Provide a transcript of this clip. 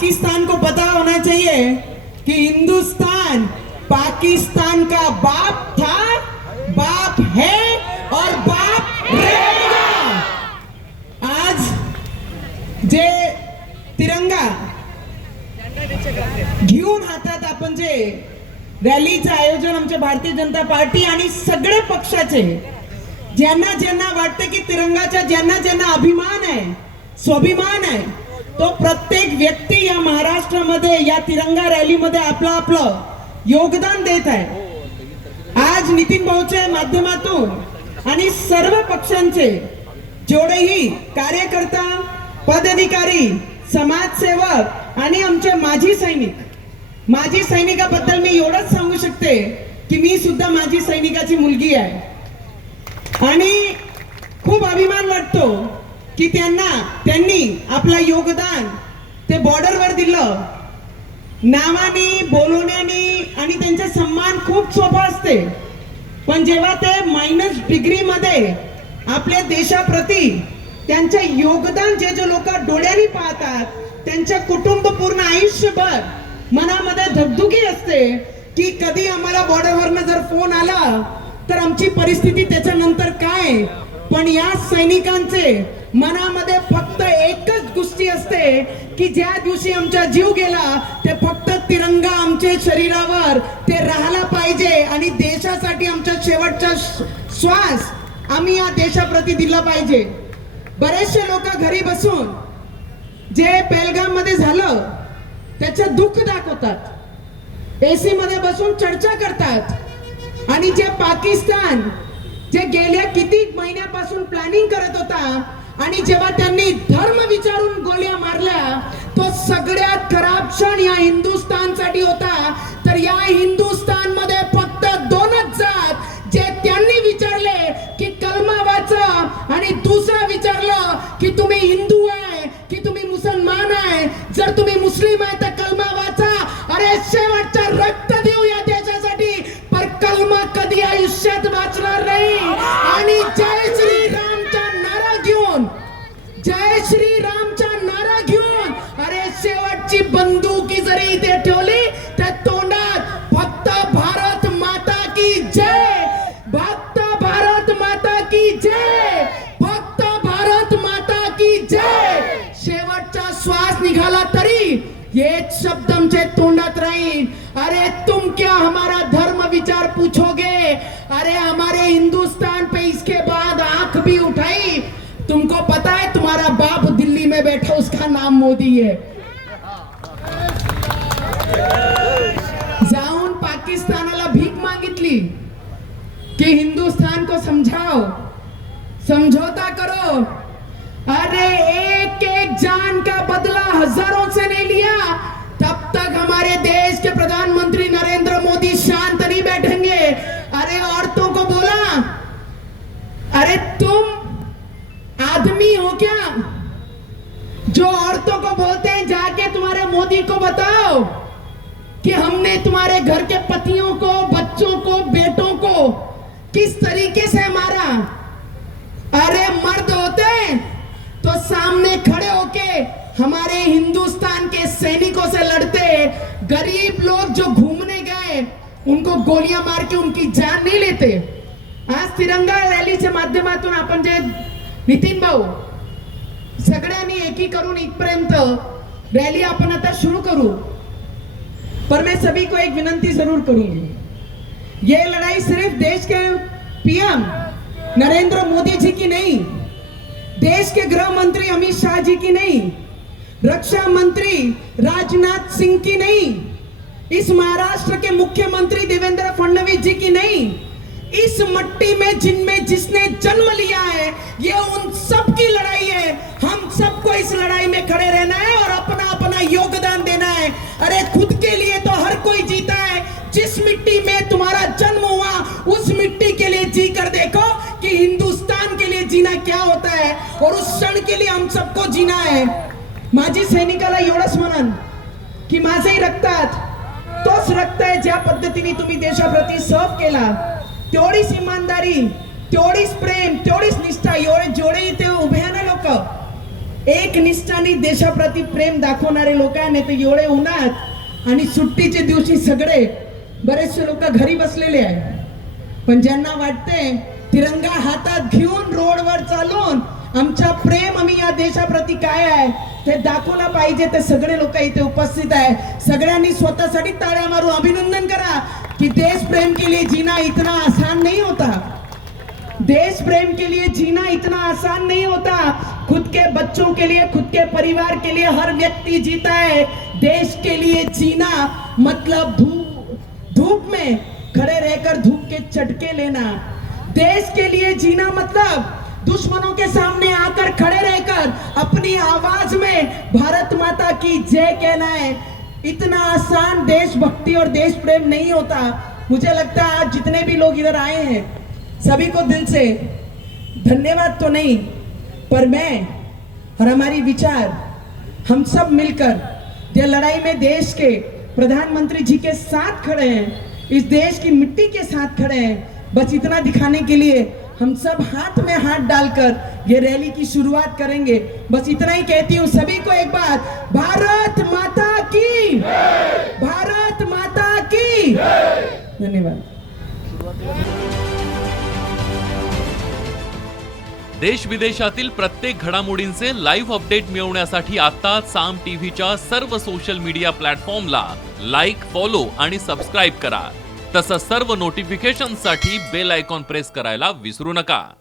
पाकिस्तान को पता होना चाहिए कि हिंदुस्तान पाकिस्तान का बाप था, बाप है और बाप रहेगा। आज जे तिरंगा घेऊन हातात आपण जे रॅलीचं आयोजन आमच्या भारतीय जनता पार्टी आणि सगळे पक्षाचे ज्यांना ज्यांना वाटतं की तिरंगाचा ज्यांना ज्यांना अभिमान आहे, स्वाभिमान आहे, तो प्रत्येक व्यक्ती या महाराष्ट्रामध्ये या तिरंगा रॅलीमध्ये आपलं योगदान देत आहे। आज नितीन भाऊच्या माध्यमातून आणि सर्व पक्षांचे जेवढेही कार्यकर्ता, पदाधिकारी, समाजसेवक आणि आमचे माजी सैनिकाबद्दल मी एवढंच सांगू शकते की मी सुद्धा माजी सैनिकाची मुलगी आहे आणि खूप अभिमान वाटतो की त्यांनी आपला योगदान ते बॉर्डरवर दिलं। नावानी बोलवण्यानी आणि त्यांचा सन्मान खूप सोपा असते, पण जेव्हा ते मायनस डिग्री मध्ये आपल्या देशाप्रती त्यांचे योगदान जे लोक डोळ्यांनी पाहतात, त्यांचे कुटुंब पूर्ण आयुष्यभर मनामध्ये धगधुगी असते की कधी आम्हाला बॉर्डरवरनं जर फोन आला तर आमची परिस्थिती त्याच्यानंतर काय। पण या सैनिकांचे मनामध्ये फक्त एकच गोष्टी असते की ज्या दिवशी आमचा जीव गेला ते फक्त तिरंगा आमच्या शरीरावर ते राहायला पाहिजे आणि देशासाठी आमचा शेवटचा श्वास आम्ही या देशाप्रती दिला पाहिजे। बरेचसे लोक घरी बसून जे पेलगाम मध्ये झालं त्याचं दुःख दाखवतात, एसी मध्ये बसून चर्चा करतात आणि जे पाकिस्तान जे गेल्या किती महिन्यापासून प्लॅनिंग करत होता आणि जेव्हा त्यांनी धर्म विचारून गोळ्या मारल्या तो सगळ्यात खराब क्षण या हिंदुस्थानसाठी होता। तर या हिंदुस्थान मध्ये फक्त दोनच जात जे त्यांनी विचारले की कलमा वाचा आणि दुसरं विचारलं की तुम्ही हिंदू आहे की तुम्ही मुसलमान आहे, जर तुम्ही मुस्लिम आहे तर कलमा वाचा। अरे शेवटचा रक्त देऊ या देशासाठी, पर कलमा कधी आयुष्यात वाचणार नाही। आणि जय श्री रामचा नारा घेऊन, जय श्री रामचा नारा घेऊन अरे शेवटची बंदुकी जरी इथे ठेवली तर तोंडात फक्त भारत माता की जय, भक्त भारत माता की जय, फक्त भारत माता की जय। शेवटचा श्वास निघाला तरी एक शब्द आमचे तोंडात राहील, अरे तुम क्या हमारा धर्म विचार पूछोगे, अरे हमारे हिंदुस्तान पे इसके बाद आंख भी उठाई। तुमको पता है तुम्हारा बाप दिल्ली में बैठा उसका नाम मोदी है। जाऊन पाकिस्तानाला भीक मागितली कि हिंदुस्तान को समझाओ, समझौता करो। अरे एक एक जान का बदला हजारों से नहीं लिया, तब तक हमारे देश के प्रधानमंत्री नरेंद्र मोदी शांत नहीं बैठेंगे। अरे औरतों को बोला, अरे तुम आदमी हो क्या जो औरतों को बोलते हैं जाके तुम्हारे मोदी को बताओ कि हमने तुम्हारे घर के पतियों को, बच्चों को, बेटों को किस तरीके से मारा। अरे मर्द होते तो सामने खड़े होके हमारे हिंदुस्तान के सैनिकों से लड़ते। गरीब लोग जो घूमने गए उनको गोलियां मार के उनकी जान नहीं लेते। आज तिरंगा रॅलीच्या माध्यमातून आपण जे नितीन भाऊ सगळ्यांनी एकी करून इथपर्यंत रॅली आपण आता शुरू करू, पर मैं सभी को एक विनंती जरूर करूंगी। ये लड़ाई सिर्फ देश के पीएम नरेंद्र मोदी जी की नहीं, देश के गृह मंत्री अमित शाह जी की नहीं, रक्षा मंत्री राजनाथ सिंह की नहीं, इस महाराष्ट्र के मुख्यमंत्री देवेंद्र फडणवीस जी की नहीं, इस मट्टी में जिनमें जिसने जन्म लिया है ये उन सब की लड़ाई है। हम सबको इस लड़ाई में खड़े रहना है और अपना अपना योगदान देना है। अरे खुद के लिए तो हर कोई जीता है, जिस मिट्टी में तुम्हारा जन्म हुआ उस मिट्टी के लिए जी कर देखो कि हिंदुस्तान के लिए जीना क्या होता है और उस क्षण के लिए हम सबको जीना है। माजी सैनिकाला एवढंच म्हणन की माझे रक्तात तोच रक्त आहे ज्या पद्धतीने तुम्ही देशाप्रती सर्व केला, तेवढीच इमानदारी, तेवढीच प्रेम, तेवढीच निष्ठा, जेवढे इथे उभे आहे ना लोक, एक निष्ठाने देशाप्रती प्रेम दाखवणारे लोक आहे. नाही तर एवढे उन्हात आणि सुट्टीच्या दिवशी सगळे बरेचसे लोक घरी बसलेले आहे. पण ज्यांना वाटते तिरंगा हातात घेऊन रोडवर चालून आमचा प्रेम आम्ही या देशाप्रती काय आहे ते दाखवलं पाहिजे, ते सगळे लोक इथे उपस्थित आहे. सगळ्यांनी स्वतःसाठी टाळ्या मारू, अभिनंदन करा कि देश प्रेम के लिए जीना इतना आसान नहीं होता. देश प्रेम के लिए जीना इतना आसान नहीं होता. खुद के बच्चों के लिए, खुद के परिवार के लिए हर व्यक्ति जीता है. देश के लिए जीना मतलब धूप में खड़े रहकर धूप के चटके लेना. देश के लिए जीना मतलब दुश्मनों के सामने आकर खड़े रहकर अपनी आवाज में भारत माता की जय कहना है. इतना आसान देशभक्ति और देश प्रेम नहीं होता. मुझे लगता है आज जितने भी लोग इधर आए हैं सभी को दिल से धन्यवाद तो नहीं, पर मैं और हमारी विचार हम सब मिलकर ये लड़ाई में देश के प्रधानमंत्री जी के साथ खड़े हैं, इस देश की मिट्टी के साथ खड़े हैं. बस इतना दिखाने के लिए हम सब हाथ में हाथ डालकर ये रैली की शुरुआत करेंगे. बस इतना ही कहती हूँ सभी को एक बार, भारत माता की, भारत माता की. धन्यवाद. देश विदेशातील प्रत्येक घडामोडींचे लाईव्ह अपडेट मिळवण्यासाठी आता साम टीव्हीच्या सर्व सोशल मीडिया प्लॅटफॉर्मला लाईक, फॉलो आणि सबस्क्राईब करा. तसंच सर्व नोटिफिकेशनसाठी बेल आयकॉन प्रेस करायला विसरू नका.